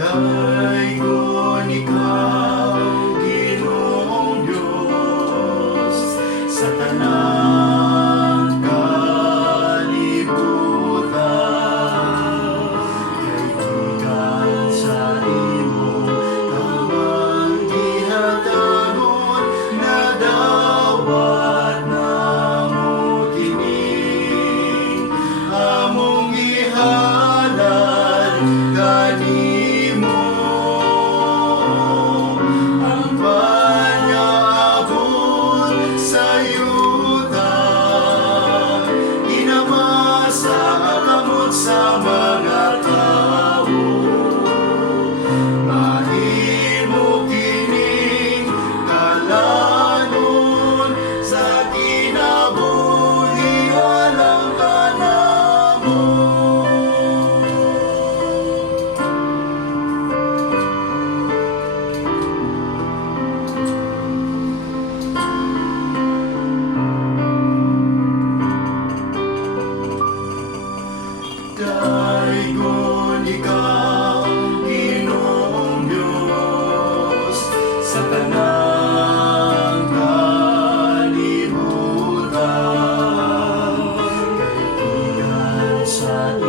Daigod ikaw, Ginoong Diyos, sa tanang kalibutan. Kaibigan sa imo, tamang gihatagon, na dawat na mo kini, among ihalal kanimo. Sa mga tao, mahimo kining kalanon sa kinabuhi alang kanamo. Daigod ikaw, Ginoong Diyos, sa tanang kalibutan. Kaibigan sa